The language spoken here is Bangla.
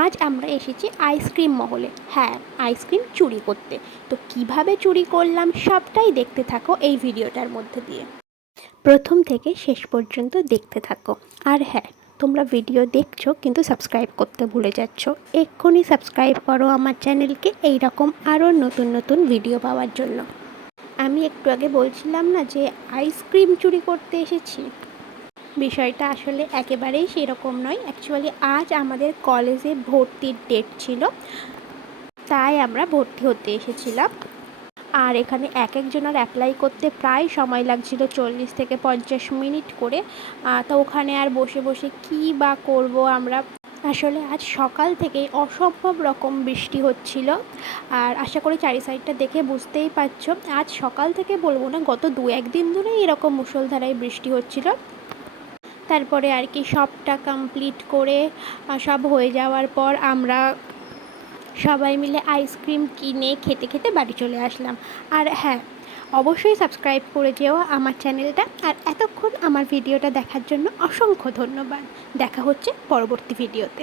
আজ আমরা এসেছি আইসক্রিম মহলে। হ্যাঁ, আইসক্রিম চুরি করতে। তো কিভাবে চুরি করলাম সবটাই দেখতে থাকো এই ভিডিওটার মধ্যে দিয়ে। প্রথম থেকে শেষ পর্যন্ত দেখতে থাকো। আর হ্যাঁ, তোমরা ভিডিও দেখছো কিন্তু সাবস্ক্রাইব করতে ভুলে যাচ্ছ। এক্ষুনি সাবস্ক্রাইব করো আমার চ্যানেলকে এই রকম আরও নতুন নতুন ভিডিও পাওয়ার জন্য। আমি একটু আগে বলছিলাম না যে আইসক্রিম চুরি করতে এসেছি। বিষয়টা আসলে একেবারেই সেরকম নয়। অ্যাকচুয়ালি আজ আমাদের কলেজে ভর্তির ডেট ছিল, তাই আমরা ভর্তি হতে এসেছিলাম। আর এখানে এক একজনের অ্যাপ্লাই করতে প্রায় সময় লাগছিল 40 থেকে 50 মিনিট করে। তো ওখানে আর বসে বসে কী বা করব আমরা। আসলে আজ সকাল থেকেই অসম্ভব রকম বৃষ্টি হচ্ছিল। আর আশা করি চারি সাইডটা দেখে বুঝতেই পারছো, আজ সকাল থেকে বলবো না, গত 2-1 দিন ধরেই এরকম মুষলধারায় বৃষ্টি হচ্ছিল। তারপরে আর কি সবটা কমপ্লিট করে সব হয়ে যাওয়ার পর আমরা সবাই মিলে আইসক্রিম কিনে খেতে খেতে বাড়ি চলে আসলাম। আর হ্যাঁ, অবশ্যই সাবস্ক্রাইব করে যেও আমার চ্যানেলটা। আর এতক্ষণ আমার ভিডিওটা দেখার জন্য অসংখ্য ধন্যবাদ। দেখা হচ্ছে পরবর্তী ভিডিওতে।